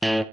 Hey,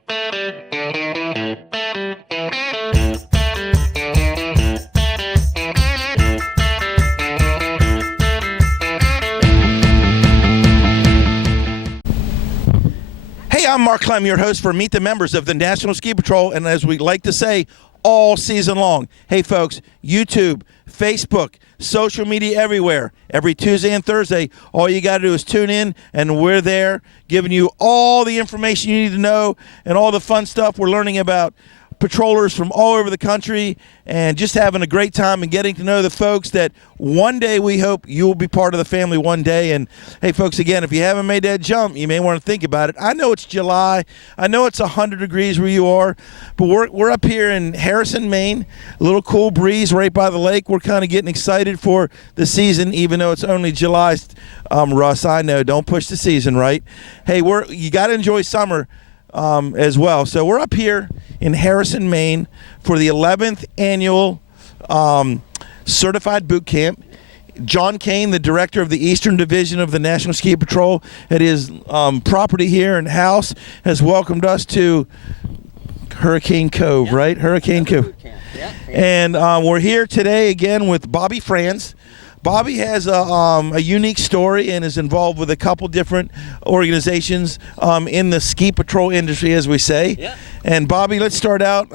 I'm Mark Clem, your host for Meet the Members of the National Ski Patrol, and as we like to say, all season long. Hey, folks, YouTube, Facebook, social media everywhere. Every Tuesday and Thursday, all you got to do is tune in, and we're there giving you all the information you need to know and all the fun stuff we're learning about patrollers from all over the country, and just having a great time and getting to know the folks that one day we hope you will be part of the family one day. And hey, folks, again, if you haven't made that jump, you may want to think about it. I know it's July. I know it's 100 degrees where you are, but we're up here in Harrison, Maine. A little cool breeze right by the lake. We're kind of getting excited for the season, even though it's only July. Russ, I know, don't push the season, right? Hey, you got to enjoy summer as well. So we're up here in Harrison, Maine for the 11th annual Certified Boot Camp. John Kane, the director of the Eastern Division of the National Ski Patrol at his property here and house, has welcomed us to Hurricane Cove, right? Hurricane Cove. And we're here today again with Bobby Franz. Bobby has a unique story and is involved with a couple different organizations in the ski patrol industry, as we say. Yeah. And Bobby, let's start out.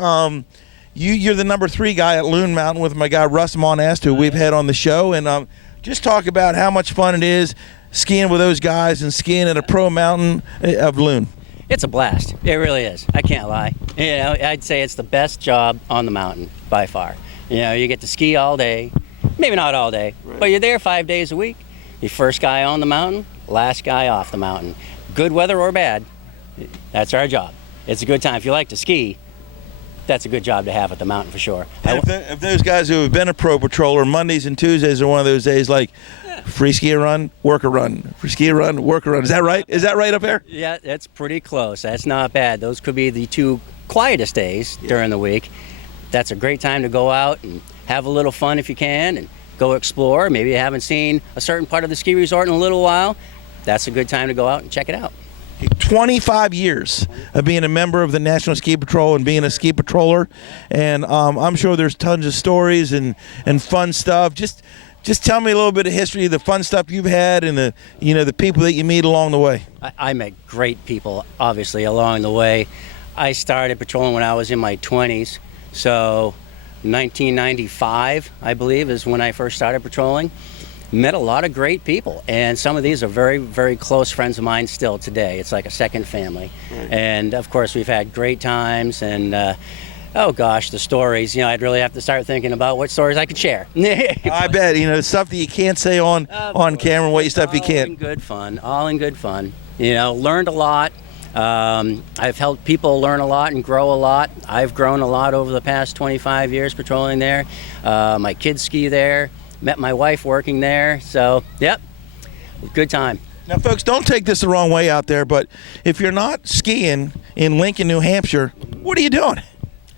You're the number 3 guy at Loon Mountain with my guy Russ Monast, who we've had on the show. And just talk about how much fun it is skiing with those guys and skiing at a pro mountain of Loon. It's a blast. It really is. I can't lie. You know, I'd say it's the best job on the mountain by far. You know, you get to ski all day. Maybe not all day, right, but you're there 5 days a week. You're first guy on the mountain, last guy off the mountain. Good weather or bad, that's our job. It's a good time. If you like to ski, that's a good job to have at the mountain for sure. If those guys who have been a pro patroller, Mondays and Tuesdays are one of those days like free ski a run, work a run, free ski a run, work a run. Is that right? Is that right up here? Yeah, that's pretty close. That's not bad. Those could be the 2 quietest days during the week. That's a great time to go out and have a little fun if you can and go explore. Maybe you haven't seen a certain part of the ski resort in a little while. That's a good time to go out and check it out. 25 years of being a member of the National Ski Patrol and being a ski patroller, and I'm sure there's tons of stories and fun stuff. Just tell me a little bit of history, the fun stuff you've had, and the people that you meet along the way. I met great people, obviously, along the way. I started patrolling when I was in my 20s, so 1995, I believe, is when I first started patrolling. Met a lot of great people, and some of these are very, very close friends of mine still today. It's like a second family. Right. And of course, we've had great times, and oh gosh, the stories. I'd really have to start thinking about what stories I could share. I bet, stuff that you can't say on camera, what stuff you can't. All in good fun. Learned a lot. I've helped people learn a lot and grow a lot. I've grown a lot over the past 25 years patrolling there. My kids ski there. Met my wife working there. So, yep, good time. Now, folks, don't take this the wrong way out there, but if you're not skiing in Lincoln, New Hampshire, what are you doing?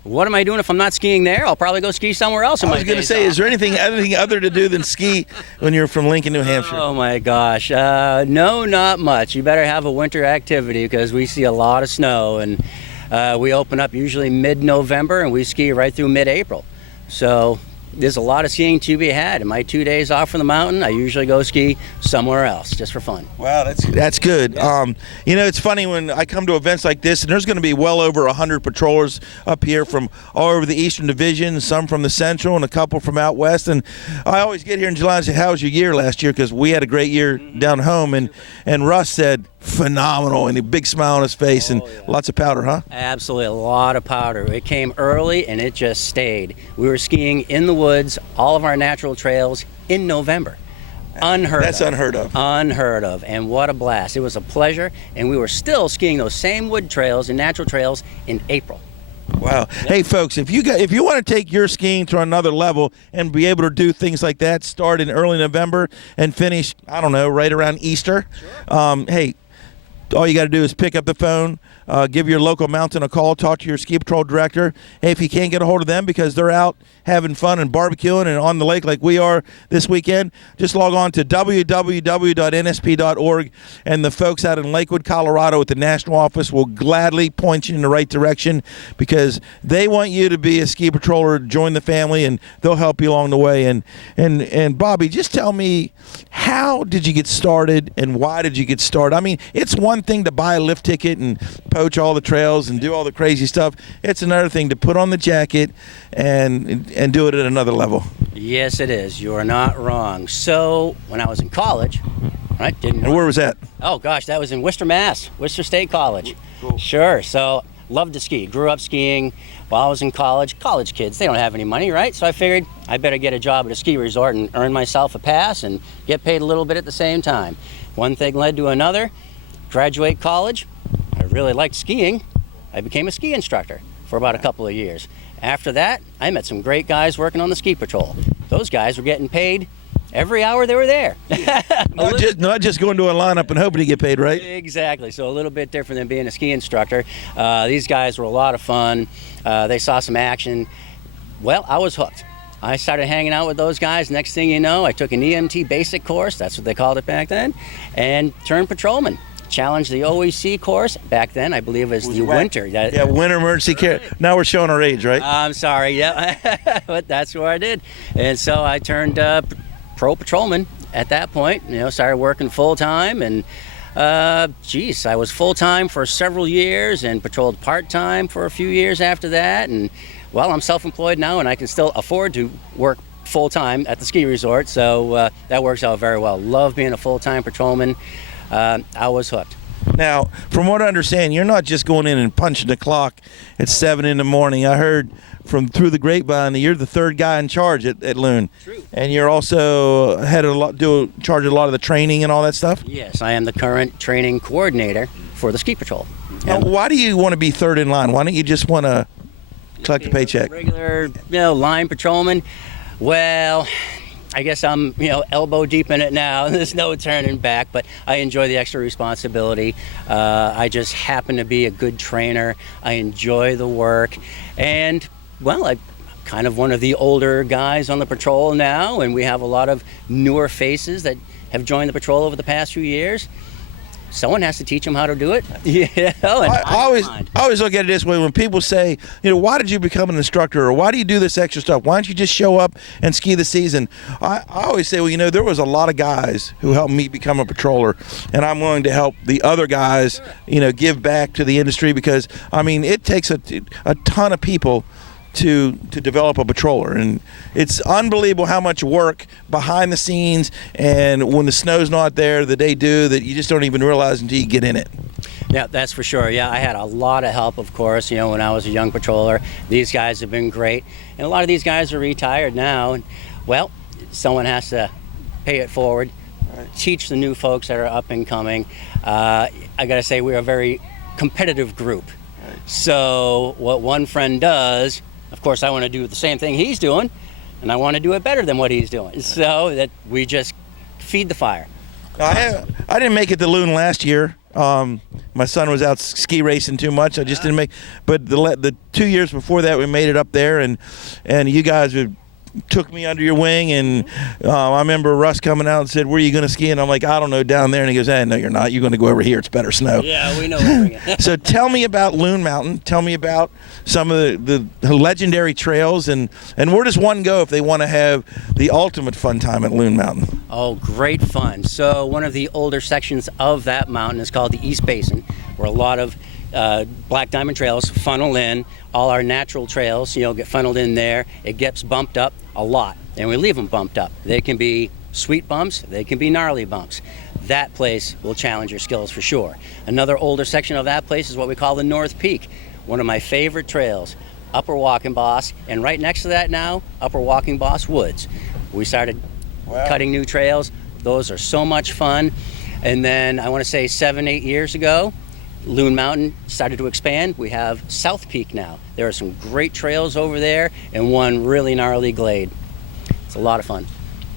What am I doing if I'm not skiing there? I'll probably go ski somewhere else. I was going to say, is there anything other to do than ski when you're from Lincoln, New Hampshire? Oh, my gosh. No, not much. You better have a winter activity because we see a lot of snow. And we open up usually mid-November, and we ski right through mid-April. So there's a lot of skiing to be had. In my 2 days off from the mountain, I usually go ski somewhere else just for fun. Wow, that's good. Yeah. It's funny when I come to events like this, and there's going to be well over 100 patrollers up here from all over the Eastern Division, some from the Central, and a couple from out West. And I always get here in July and say, how was your year last year? Because we had a great year down home. And Russ said, phenomenal, and a big smile on his face, and lots of powder, huh? Absolutely, a lot of powder. It came early, and it just stayed. We were skiing in the woods, all of our natural trails in November. That's unheard of. Unheard of, and what a blast. It was a pleasure, and we were still skiing those same wood trails and natural trails in April. Wow. Yep. Hey, folks, if you want to take your skiing to another level and be able to do things like that, start in early November and finish, I don't know, right around Easter, Sure. Hey, all you got to do is pick up the phone, give your local mountain a call. Talk to your ski patrol director. Hey, if you can't get a hold of them because they're out having fun and barbecuing and on the lake like we are this weekend, just log on to www.nsp.org, and the folks out in Lakewood, Colorado at the national office will gladly point you in the right direction, because they want you to be a ski patroller, join the family, and they'll help you along the way. And Bobby, just tell me, how did you get started and why did you get started? I mean, it's one thing to buy a lift ticket and poach all the trails and do all the crazy stuff. It's another thing to put on the jacket and do it at another level. Yes, it is. You are not wrong. So when I was in college, right? And where was that? Oh gosh, that was in Worcester, Mass. Worcester State College. Cool. Sure. So loved to ski. Grew up skiing while I was in college. College kids, they don't have any money, right? So I figured I better get a job at a ski resort and earn myself a pass and get paid a little bit at the same time. One thing led to another. Graduate college. I really liked skiing. I became a ski instructor for about a couple of years. After that, I met some great guys working on the ski patrol. Those guys were getting paid every hour they were there. Not just going to a lineup and hoping to get paid, right? Exactly. So a little bit different than being a ski instructor. These guys were a lot of fun. They saw some action. Well, I was hooked. I started hanging out with those guys. Next thing you know, I took an EMT basic course, that's what they called it back then, and turned patrolman. Challenged the OEC course back then. I believe it was the winter. Yeah, winter emergency care. Now we're showing our age, right? I'm sorry. Yeah, but that's what I did, and so I turned pro patrolman at that point. You know, started working full time, and I was full time for several years and patrolled part time for a few years after that. And well, I'm self-employed now, and I can still afford to work full time at the ski resort. So that works out very well. Love being a full time patrolman. I was hooked. Now, from what I understand, you're not just going in and punching the clock at 7 in the morning. I heard from through the grapevine that you're the third guy in charge at Loon. True. And you're also charge of a lot of the training and all that stuff? Yes, I am the current training coordinator for the ski patrol. Now, why do you want to be third in line? Why don't you just want to collect a paycheck? Regular, line patrolman. Well, I guess I'm, elbow deep in it now. There's no turning back, but I enjoy the extra responsibility. I just happen to be a good trainer. I enjoy the work. And, well, I'm kind of one of the older guys on the patrol now, and we have a lot of newer faces that have joined the patrol over the past few years. Someone has to teach them how to do it. I always look at it this way. When people say, why did you become an instructor, or why do you do this extra stuff? Why don't you just show up and ski the season? I always say, well, there was a lot of guys who helped me become a patroller, and I'm willing to help the other guys, give back to the industry, because, it takes a ton of people to develop a patroller, and it's unbelievable how much work behind the scenes, and when the snow's not there that they do, that you just don't even realize until you get in it. Yeah, that's for sure. Yeah, I had a lot of help, of course, when I was a young patroller. These guys have been great, and a lot of these guys are retired now, and well, someone has to pay it forward, teach the new folks that are up and coming. I gotta say, we're a very competitive group. So what one friend does, of course, I want to do the same thing he's doing, and I want to do it better than what he's doing. So that we just feed the fire. I didn't make it to Loon last year. My son was out ski racing too much. I just didn't make. But the 2 years before that, we made it up there, and you guys took me under your wing, and I remember Russ coming out and said, "Where are you going to ski?" And I'm like, "I don't know, down there." And he goes, "Hey, no, you're not. You're going to go over here. It's better snow." Yeah, we know. So tell me about Loon Mountain. Tell me about some of the legendary trails, and where does one go if they want to have the ultimate fun time at Loon Mountain? Oh, great fun. So one of the older sections of that mountain is called the East Basin, where a lot of black diamond trails funnel in. All our natural trails, get funneled in there. It gets bumped up a lot, and we leave them bumped up. They can be sweet bumps, they can be gnarly bumps. That place will challenge your skills for sure. Another older section of that place is what we call the North Peak, one of my favorite trails, Upper Walking Boss, and right next to that now, Upper Walking Boss Woods. We started cutting new trails. Those are so much fun. And then I want to say 7-8 years ago, Loon Mountain started to expand. We have South Peak now. There are some great trails over there and one really gnarly glade. It's a lot of fun.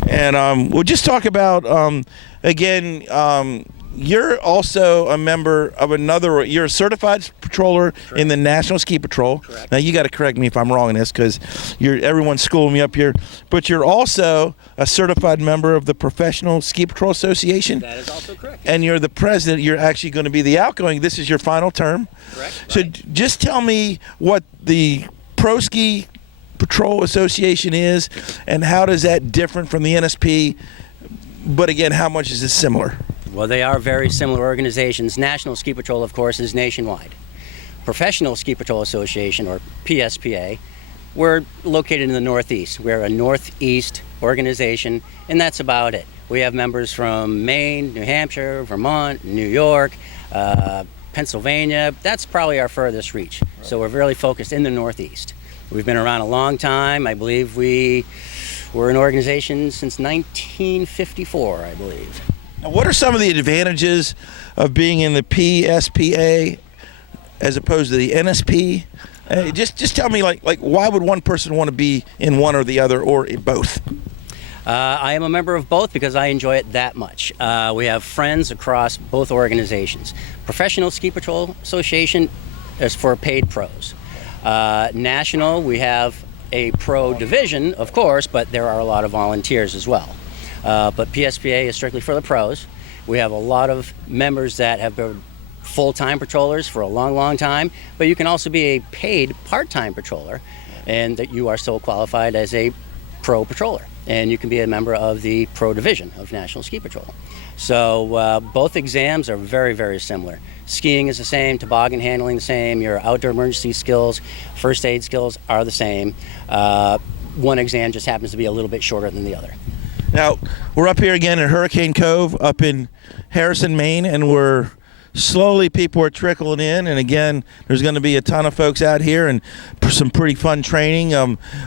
And we'll just talk about, again, you're also a member of you're a certified patroller in the National Ski Patrol. Correct. Now, you got to correct me if I'm wrong in this because everyone's schooling me up here. But you're also a certified member of the Professional Ski Patrol Association. That is also correct. And you're the president. You're actually going to be the outgoing. This is your final term. Correct. So Right. just tell me what the Pro Ski Patrol Association is and how does that different from the NSP? But again, how much is it similar? Well, they are very similar organizations. National Ski Patrol, of course, is nationwide. Professional Ski Patrol Association, or PSPA, we're located in the Northeast. We're a Northeast organization, and that's about it. We have members from Maine, New Hampshire, Vermont, New York, Pennsylvania. That's probably our furthest reach. So we're really focused in the Northeast. We've been around a long time. I believe we're an organization since 1954, I believe. Now, what are some of the advantages of being in the PSPA as opposed to the NSP? Just tell me, like why would one person want to be in one or the other or in both? I am a member of both because I enjoy it that much. We have friends across both organizations. Professional Ski Patrol Association is for paid pros. National, we have a pro division, of course, but there are a lot of volunteers as well. But PSPA is strictly for the pros. We have a lot of members that have been full-time patrollers for a long, long time, but you can also be a paid part-time patroller, and that you are still qualified as a pro patroller, and you can be a member of the pro division of National Ski Patrol. So both exams are very, very similar. Skiing is the same, toboggan handling the same, your outdoor emergency skills, first aid skills are the same. One exam just happens to be a little bit shorter than the other. Now, we're up here again at Hurricane Cove up in Harrison, Maine, and people are trickling in, and again, there's going to be a ton of folks out here and some pretty fun training.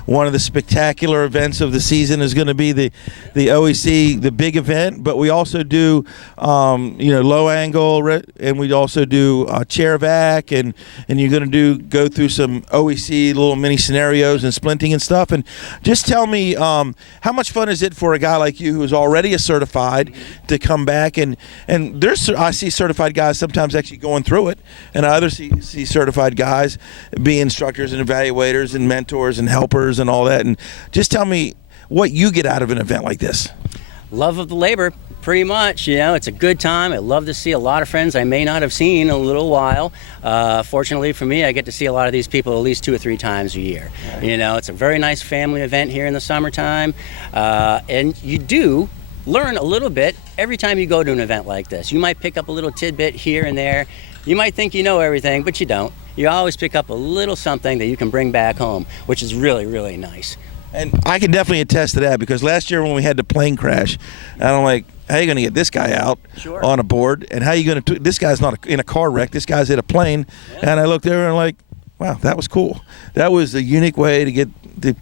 One of the spectacular events of the season is going to be the OEC, the big event, but we also do low angle, and we also do chair vac, and you're going to go through some OEC little mini scenarios and splinting and stuff. And just tell me, how much fun is it for a guy like you who's already a certified to come back and I see certified guys sometimes actually going through it, and I others see certified guys be instructors and evaluators and mentors and helpers and all that. And just tell me what you get out of an event like this. Love of the labor, pretty much. It's a good time. I love to see a lot of friends I may not have seen in a little while. Fortunately for me, I get to see a lot of these people at least 2 or 3 times a year. It's a very nice family event here in the summertime, and you do learn a little bit every time you go to an event like this. You might pick up a little tidbit here and there. You might think you know everything, but you don't. You always pick up a little something that you can bring back home, which is really, really nice. And I can definitely attest to that, because last year when we had the plane crash, and I'm like, how are you going to get this guy out on a board? And how are you going to, this guy's not in a car wreck, this guy's in a plane. Yeah. And I looked there and I'm like, wow, that was cool. That was a unique way to get the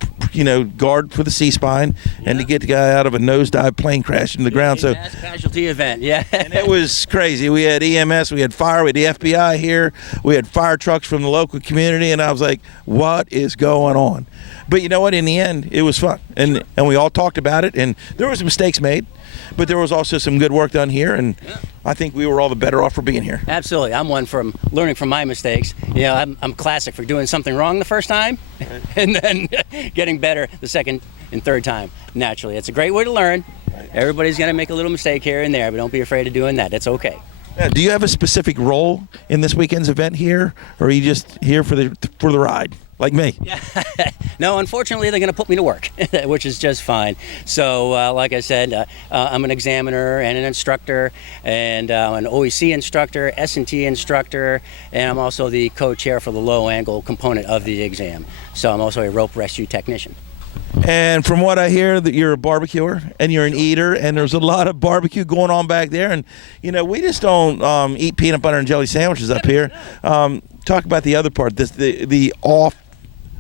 guard for the C-spine and to get the guy out of a nosedive plane crash into the ground. So mass casualty event, yeah. And it was crazy. We had EMS, we had fire, we had the FBI here, we had fire trucks from the local community, and I was like, what is going on? But you know what? In the end, it was fun, and we all talked about it, and there was mistakes made, but there was also some good work done here, and I think we were all the better off for being here. Absolutely. I'm one from learning from my mistakes. I'm classic for doing something wrong the first time and then getting better the second and third time. Naturally, it's a great way to learn. Everybody's going to make a little mistake here and there, but don't be afraid of doing that. It's okay. Do you have a specific role in this weekend's event here, or are you just here for the ride? Like me. Yeah. No, unfortunately, they're going to put me to work, which is just fine. So, like I said, I'm an examiner and an instructor, and an OEC instructor, S&T instructor, and I'm also the co-chair for the low-angle component of the exam. So I'm also a rope rescue technician. And from what I hear, that you're a barbecuer and you're an eater, and there's a lot of barbecue going on back there. And we just don't eat peanut butter and jelly sandwiches up here. Talk about the other part, the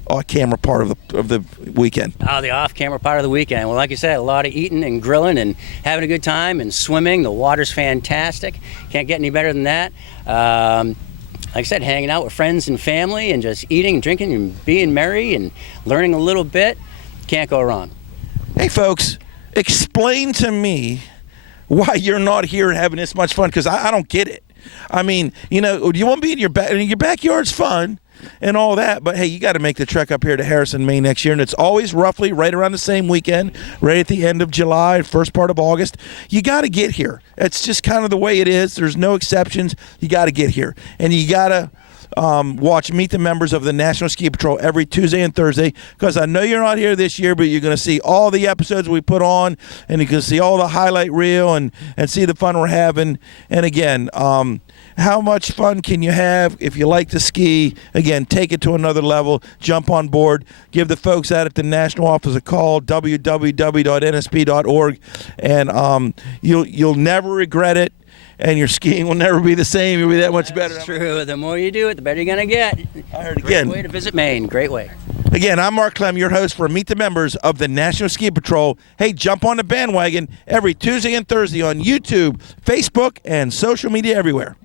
off-camera part of the weekend. Oh, the off-camera part of the weekend. Well, like you said, a lot of eating and grilling and having a good time and swimming. The water's fantastic. Can't get any better than that. Like I said, hanging out with friends and family and just eating and drinking and being merry and learning a little bit. Can't go wrong. Hey, folks, explain to me why you're not here and having this much fun, because I don't get it. I mean, you want to be in your backyard's fun and all that, but hey, you got to make the trek up here to Harrison, Maine next year, and it's always roughly right around the same weekend, right at the end of July, first part of August. You got to get here. It's just kind of the way it is. There's no exceptions. You got to get here, and you got to meet the members of the National Ski Patrol every Tuesday and Thursday, because I know you're not here this year, but you're going to see all the episodes we put on, and you can see all the highlight reel and see the fun we're having. And again, how much fun can you have if you like to ski? Again, take it to another level. Jump on board. Give the folks out at the national office a call, www.nsp.org, and you'll never regret it. And your skiing will never be the same. You'll be that much better. That's true. The more you do it, the better you're going to get. I heard again. Great way to visit Maine. Great way. Again, I'm Mark Clem, your host for Meet the Members of the National Ski Patrol. Hey, jump on the bandwagon every Tuesday and Thursday on YouTube, Facebook, and social media everywhere.